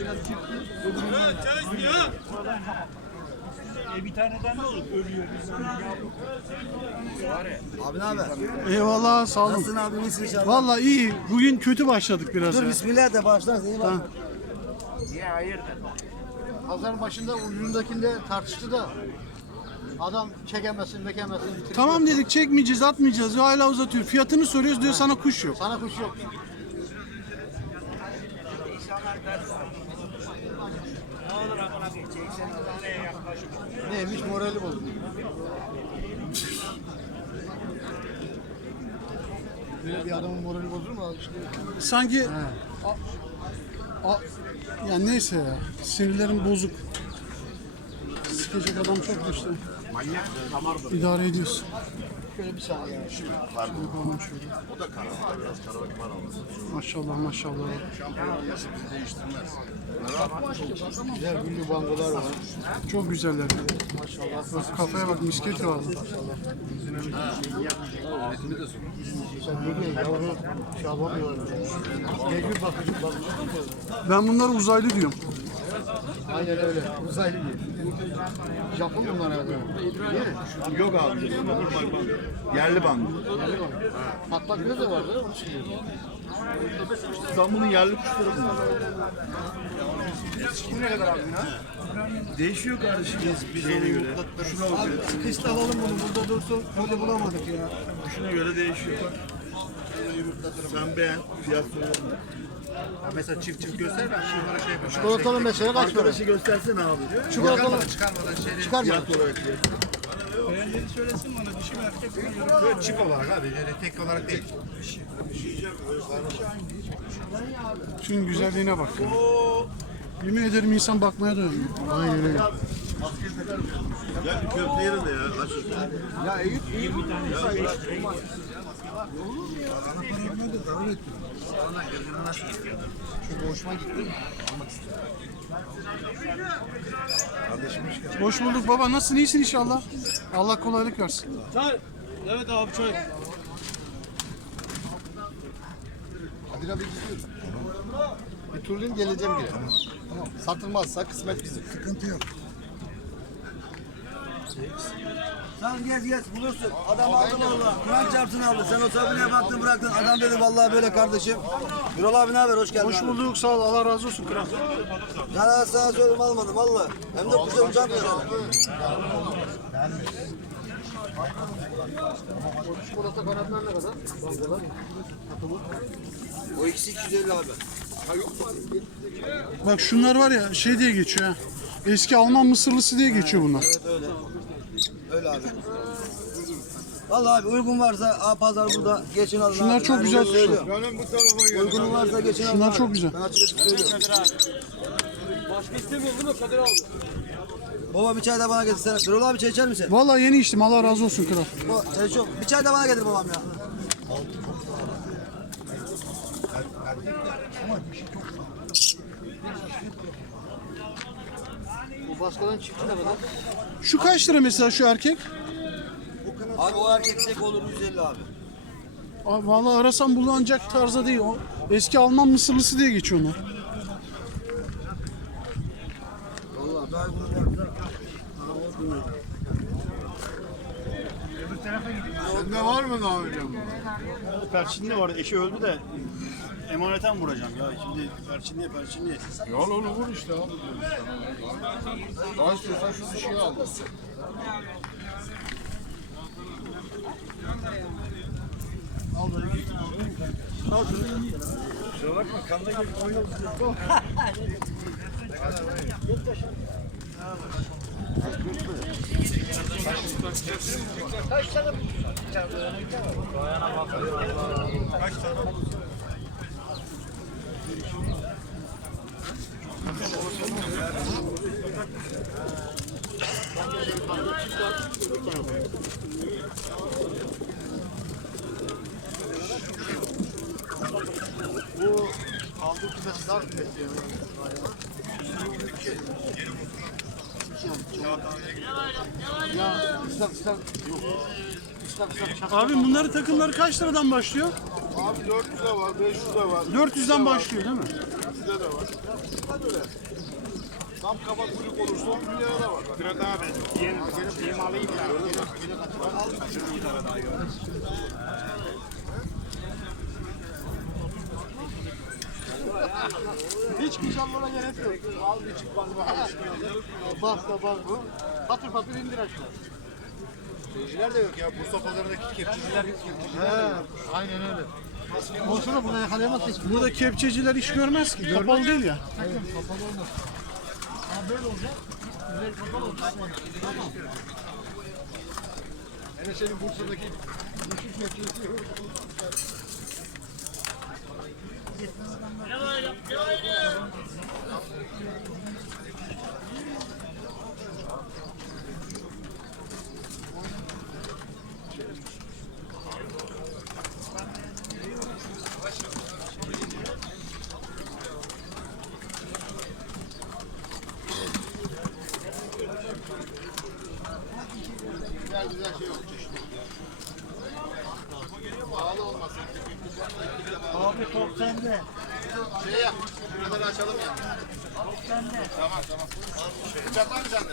Biraz çıktı. E bir taneden ne olur? Ölüyor. Abi ne haber? Eyvallah sağ olun. Nasılsın abi iyisin inşallah? Vallahi iyi. Bugün kötü başladık biraz. Dur ya. bismillah de başlarsın iyi bak. Pazar başında ucundakinde tartıştı da adam çekemezsin, mekemezsin. bitirip Tamam dedik çekmeyeceğiz atmayacağız. Ya hala uzatıyor. Fiyatını soruyoruz diyor sana kuş yok. Sana kuş yok. Neymiş morali bozuldu. Böyle bir adamın morali bozulur mu? İşte Sanki a, a, yani neyse ya. Sinirlerim bozuk. Sıkacak adam çok işte. İdare ediyorsun. Şöyle bir saniye. Bakalım şöyle. O da Maşallah maşallah. Güzel güllü bangolar var. Çok güzeller. Bak kafaya bak misket var. Sen ne diyorsun yavru şey yapamıyorlar. Ne gül bakıcı bakıcı mı? Ben bunlara uzaylı diyorum. Aynen öyle. Uzaylı değil. Japon bunlar herhalde. Değil mi? Yok abi. Yerli bank. Patlak göz de vardı. Onu şimdi. İstanbul'un yerli kuşları bunlar. ne kadar abi ha? Değişiyor kardeşim. Şeyine göre. Kuşuna Abi göre. sıkıştı alalım bunu burada dursun. Böyle bulamadık ya. Kuşuna göre değişiyor. Sen beğen. Fiyat soralım. Mesela çift çift göster ben şunlara şey yapayım. Çikolatalı mesela kaç para? Arkadaşı göstersene abi diyor. Çikolatalı Çıkarmadan şeyleri çıkar mı? Fiyat olarak diyor. Beğendiğini söylesin bana. Dişi mi erkek mi? böyle çift olarak abi yani tek olarak değil. Şunun güzelliğine bak. ya. Yemin ederim insan bakmaya doymuyor. Aynen öyle. Gel bir köfte yerim de ya. Aç. Ya Eyüp iyi mi? Çok hoşuma gitti. Hoş bulduk baba. Nasılsın? İyisin inşallah. Allah kolaylık versin. Evet abi çay. Kadir abi gidiyoruz. Bir turlayayım geleceğim geri. Tamam. Satılmazsa kısmet bizim. Sıkıntı yok. Sen gez gez bulursun. Adam aldı valla. Kur'an çarpsın aldı. Sen o sabuneye baktın bıraktın. Adam dedi vallahi böyle kardeşim. Birol abi ne haber? Hoş geldin. Hoş abi. bulduk. Sağ ol. Allah razı olsun kral. Ya sana söyledim almadım valla. Hem de kuşa uçan kuşa. Çikolata kanatlar ne kadar? Bangolar. O ikisi 250 abi. Bak şunlar var ya şey diye geçiyor ha. Eski Alman Mısırlısı diye geçiyor bunlar. Evet öyle. Öyle abi. Vallahi abi uygun varsa a, pazar burada geçin alın. Şunlar abi. çok Ben güzel size söylüyorum. Canım bu tarafa gel. Uygun varsa geçin alın. Şunlar abi. çok güzel. Ben açık açık söylüyorum. Başka istemiyorsun değil mi Kadir abi? Baba bir çay da bana getirsene. Birol abi çay içer misin? Vallahi yeni içtim. Allah razı olsun kral. Baba, çay çok. Bir çay da bana getir babam ya. Bu baskadan çiftçi ne kadar? Şu kaç lira mesela şu erkek? Abi o erkek tek olur 150 abi. Aa, Vallahi arasam bulunacak tarzda değil. O eski Alman Mısırlısı diye geçiyor onlar. Vallahi uygun varsa. Sende var mı daha önce bu? Perçinli var. Eşi öldü de emaneten vuracağım ya. Şimdi perçinliye perçinliye. Yol onu vur işte abi. Daha istiyorsan şu dişiyi al. Kümesi dar kümesi ya. Ya ıslak ıslak yok. Islak ıslak çak. Abi bunların takımları kaç liradan başlıyor? Abi 400 de var, 500 de var. 400'den başlıyor değil mi? Bizde de var. Böyle. Tam kabak kuyruk olursa 10 bin lira da var. Fırat abi, yeni, yeni alayım ya. Hiç kuşanlara gerek yok. Al bir çık bak bak. Bak da bak bu. Patır patır indir aşağı. Şeyciler de yok ya. Bursa pazarındaki kepçeciler yok. He, aynen öyle. Olsa da bunu yakalayamaz. Burada kepçeciler iş görmez ki. Kapalı değil ya. Kapalı olmaz. Ama böyle olacak. Güzel kapalı olacak. Tamam. Hele senin Bursa'daki düşük metresi Güzel güzel şey yok. Pahalı olmasın. Abi top sende. Şey yap, şuraları açalım ya. Tamam tamam. Bıçak var mı sende?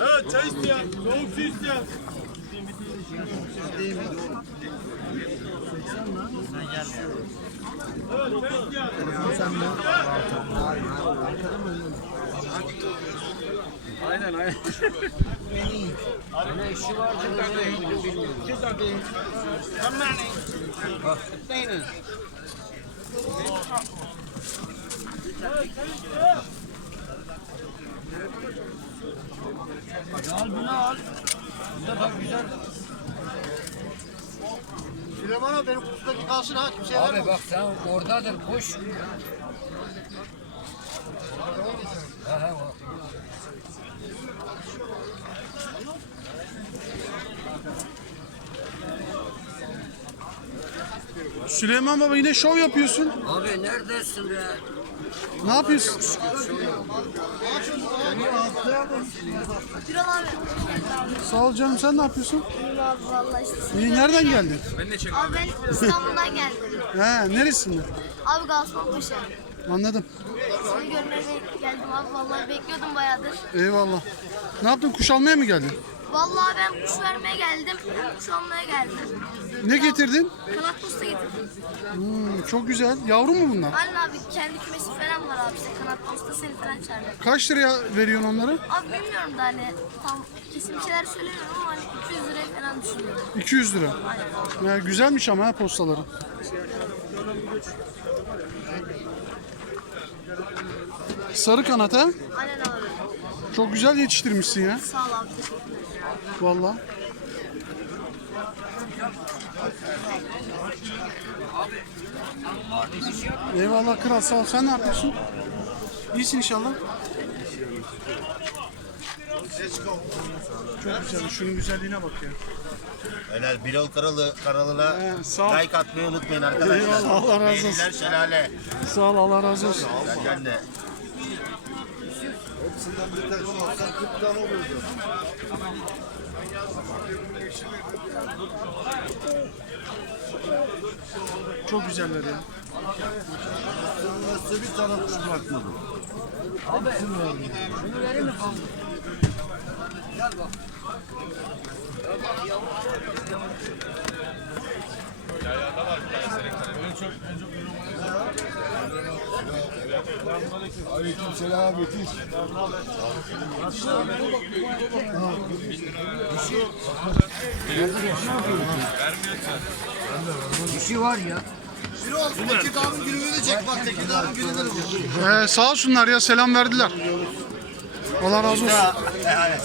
Evet çay isteyen, soğuk su isteyen. Süleyman abi benim kutudaki kalsın ha kimseye verme. Abi bak sen oradadır kuş. Aha, o. Süleyman Baba yine şov yapıyorsun. Abi neredesin be? Ne yapıyorsun? Sağ ol canım sen ne yapıyorsun? Abi vallahi işte. İyi nereden geldin? Abi ben İstanbul'dan geldim. He neresinden? Abi Gazipaşa. Anladım. Seni görmeye geldim abi. Vallahi bekliyordum bayağıdır. Eyvallah. Ne yaptın kuş almaya mı geldin? Vallahi ben kuş vermeye geldim. Kuş almaya geldim. Ne getirdin? Kanat posta getirdim. Hmm, çok güzel. Yavru mu bunlar? Aynen abi kendi kümesi falan var abi işte kanat posta seni falan çağırdı. Kaç liraya veriyorsun onları? Abi bilmiyorum da hani tam kesin bir şeyler söylemiyorum ama hani 200 liraya falan düşünüyorum. 200 lira. Aynen. Ya, güzelmiş ama ha postaları. Sarı kanat ha? Aynen abi. Çok güzel yetiştirmişsin ya. Sağ ol abi Vallahi. Eyvallah kral sağ ol. Sen ne yapıyorsun? İyisin inşallah. Çok güzel. Şunun güzelliğine bak ya. Helal Birol Karalı, Karalı'na He, sağ ol. like atmayı unutmayın arkadaşlar. Eyvallah, Allah razı olsun. Beğeniler şelale. Sağ ol Allah razı olsun. Sen de. Hepsinden bir tane alsan 40 tane oluyordu. Çok güzeller ya. Nasıl bir kuş bırakmadım. Şunu verir mi kanka? Gel bak. Aleyküm selam yetiş. Dişi var ya. Birol, Tekirdağ'ın gününü de çek bak Tekirdağ'ın gününü de. Ee, sağ olsunlar ya selam verdiler. Allah razı olsun. Helal et.